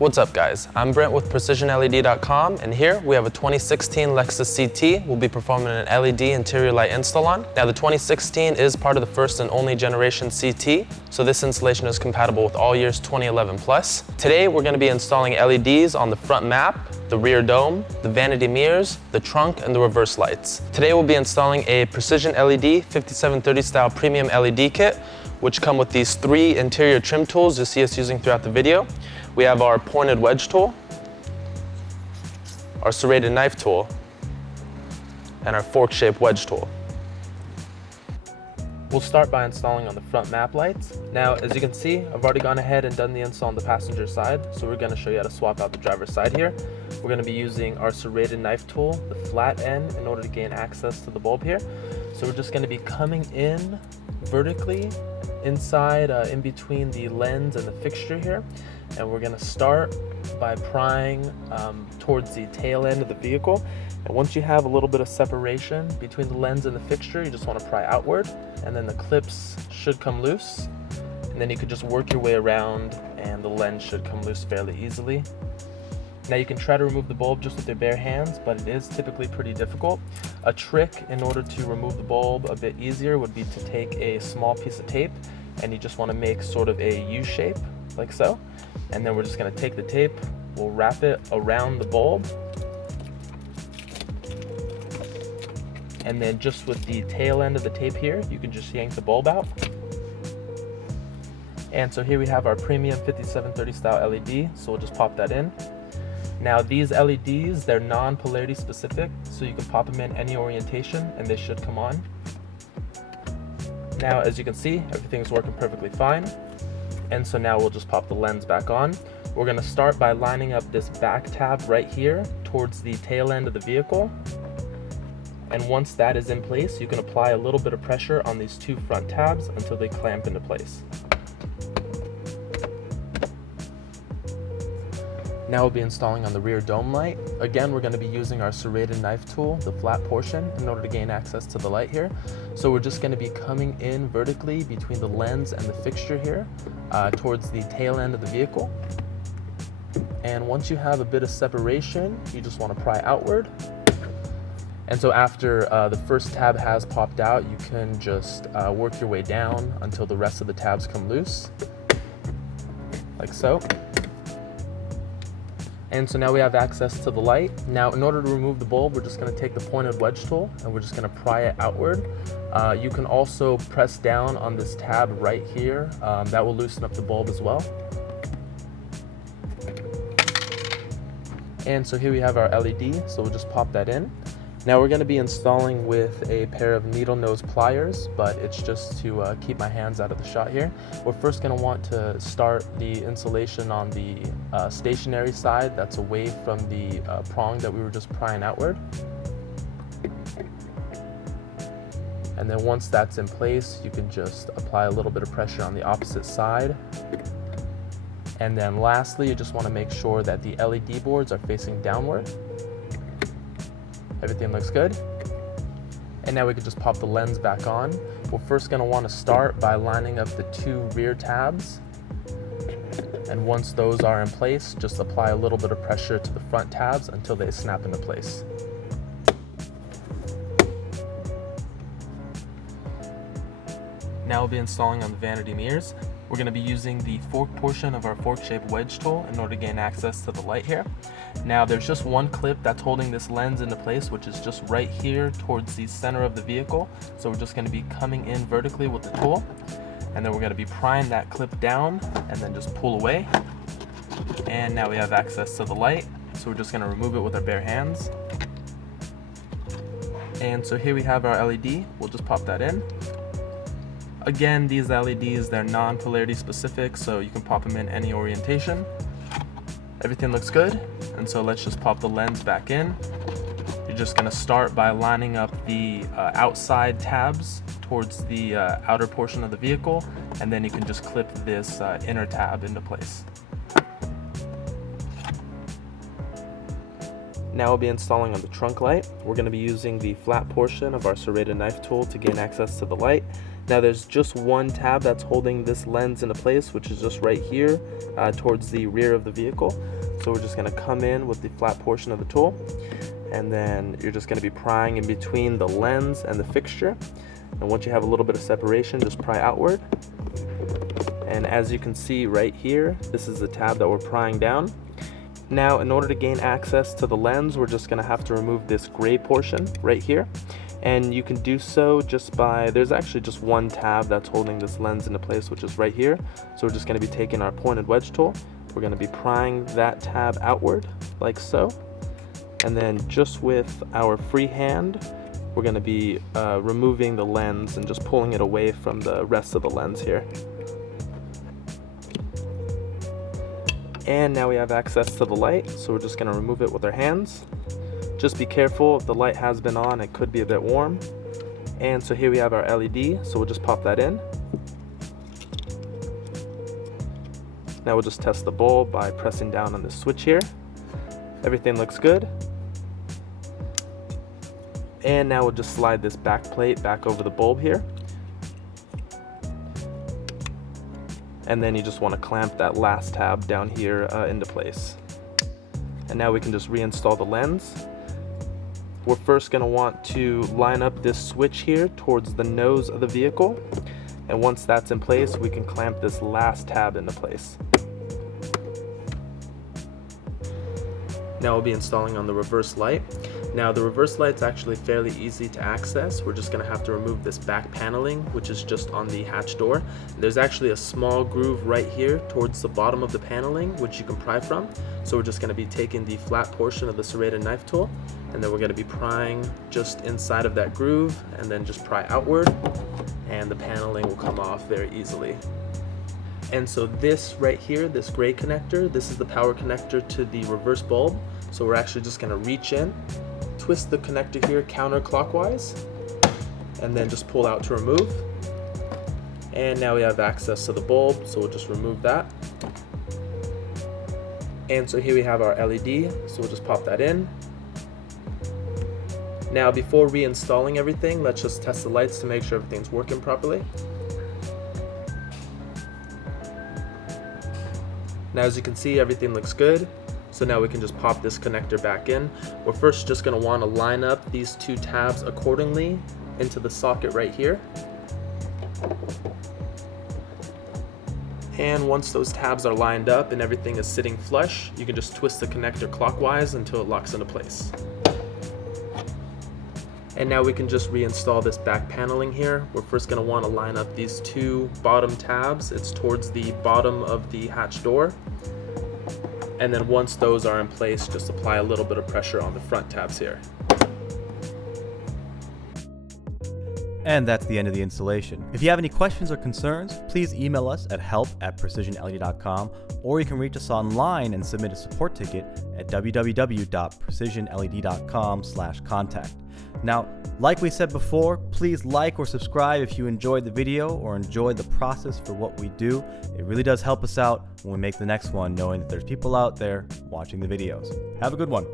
What's up guys, I'm Brent with PrecisionLED.com, and here we have a 2016 Lexus CT. We'll be performing an LED interior light install on. Now the 2016 is part of the first and only generation CT, so this installation is compatible with all years 2011 plus. Today we're going to be installing LEDs on the front map, the rear dome, the vanity mirrors, the trunk, and the reverse lights. Today we'll be installing a PrecisionLED 5730 style premium LED kit, which come with these 3 interior trim tools you'll see us using throughout the video. We have our pointed wedge tool, our serrated knife tool, and our fork-shaped wedge tool. We'll start by installing on the front map lights. Now, as you can see, I've already gone ahead and done the install on the passenger side, so we're going to show you how to swap out the driver's side here. We're going to be using our serrated knife tool, the flat end, in order to gain access to the bulb here. So we're just going to be coming in vertically inside in between the lens and the fixture here, and we're going to start by prying towards the tail end of the vehicle. And once you have a little bit of separation between the lens and the fixture, you just want to pry outward, and then the clips should come loose, and then you could just work your way around and the lens should come loose fairly easily. Now you can try to remove the bulb just with your bare hands, but it is typically pretty difficult. A trick in order to remove the bulb a bit easier would be to take a small piece of tape, and you just want to make sort of a U shape, like so. And then we're just going to take the tape, we'll wrap it around the bulb, and then just with the tail end of the tape here, you can just yank the bulb out. And so here we have our premium 5730 style LED, so we'll just pop that in. Now these LEDs, they're non-polarity specific, so you can pop them in any orientation and they should come on. Now as you can see, everything's working perfectly fine. And so now we'll just pop the lens back on. We're going to start by lining up this back tab right here towards the tail end of the vehicle. And once that is in place, you can apply a little bit of pressure on these 2 front tabs until they clamp into place. Now we'll be installing on the rear dome light. Again, we're going to be using our serrated knife tool, the flat portion, in order to gain access to the light here. So we're just going to be coming in vertically between the lens and the fixture here towards the tail end of the vehicle. And once you have a bit of separation, you just want to pry outward. And so after the first tab has popped out, you can just work your way down until the rest of the tabs come loose, like so. And so now we have access to the light. Now in order to remove the bulb, we're just going to take the pointed wedge tool and we're just going to pry it outward. You can also press down on this tab right here. That will loosen up the bulb as well. And so here we have our LED, so we'll just pop that in. Now we're going to be installing with a pair of needle nose pliers, but it's just to keep my hands out of the shot here. We're first going to want to start the installation on the stationary side that's away from the prong that we were just prying outward. And then once that's in place, you can just apply a little bit of pressure on the opposite side. And then lastly, you just want to make sure that the LED boards are facing downward. Everything looks good. And now we can just pop the lens back on. We're first going to want to start by lining up the 2 rear tabs. And once those are in place, just apply a little bit of pressure to the front tabs until they snap into place. Now we'll be installing on the vanity mirrors. We're going to be using the fork portion of our fork-shaped wedge tool in order to gain access to the light here. Now there's just one clip that's holding this lens into place, which is just right here towards the center of the vehicle. So we're just going to be coming in vertically with the tool, and then we're going to be prying that clip down and then just pull away. And now we have access to the light, so we're just going to remove it with our bare hands. And so here we have our LED. We'll just pop that in. Again, these LEDs, they're non-polarity specific, so you can pop them in any orientation. Everything looks good, and so let's just pop the lens back in. You're just going to start by lining up the outside tabs towards the outer portion of the vehicle, and then you can just clip this inner tab into place. Now we'll be installing on the trunk light. We're going to be using the flat portion of our serrated knife tool to gain access to the light. Now there's just one tab that's holding this lens into place, which is just right here towards the rear of the vehicle. So we're just going to come in with the flat portion of the tool, and then you're just going to be prying in between the lens and the fixture. And once you have a little bit of separation, just pry outward. And as you can see right here, this is the tab that we're prying down. Now, in order to gain access to the lens, we're just going to have to remove this gray portion right here. And you can do so just by, there's actually just one tab that's holding this lens into place, which is right here. So we're just going to be taking our pointed wedge tool. We're going to be prying that tab outward like so. And then just with our free hand, we're going to be removing the lens and just pulling it away from the rest of the lens here. And now we have access to the light, so we're just going to remove it with our hands. Just be careful, if the light has been on, it could be a bit warm. And so here we have our LED, so we'll just pop that in. Now we'll just test the bulb by pressing down on the switch here. Everything looks good. And now we'll just slide this back plate back over the bulb here. And then you just want to clamp that last tab down here into place. And now we can just reinstall the lens. We're first going to want to line up this switch here towards the nose of the vehicle. And once that's in place, we can clamp this last tab into place. Now we'll be installing on the reverse light. Now the reverse light's actually fairly easy to access. We're just going to have to remove this back paneling, which is just on the hatch door. There's actually a small groove right here towards the bottom of the paneling, which you can pry from. So we're just going to be taking the flat portion of the serrated knife tool, and then we're going to be prying just inside of that groove, and then just pry outward, and the paneling will come off very easily. And so this right here, this gray connector, this is the power connector to the reverse bulb. So we're actually just going to reach in, twist the connector here counterclockwise, and then just pull out to remove. And now we have access to the bulb, so we'll just remove that. And so here we have our LED, so we'll just pop that in. Now before reinstalling everything, let's just test the lights to make sure everything's working properly. Now as you can see, everything looks good. So now we can just pop this connector back in. We're first just going to want to line up these two tabs accordingly into the socket right here. And once those tabs are lined up and everything is sitting flush, you can just twist the connector clockwise until it locks into place. And now we can just reinstall this back paneling here. We're first going to want to line up these two bottom tabs. It's towards the bottom of the hatch door. And then once those are in place, just apply a little bit of pressure on the front tabs here. And that's the end of the installation. If you have any questions or concerns, please email us at help@precisionled.com, or you can reach us online and submit a support ticket at www.precisionled.com/contact. Now, like we said before, please like or subscribe if you enjoyed the video or enjoyed the process for what we do. It really does help us out when we make the next one, knowing that there's people out there watching the videos. Have a good one.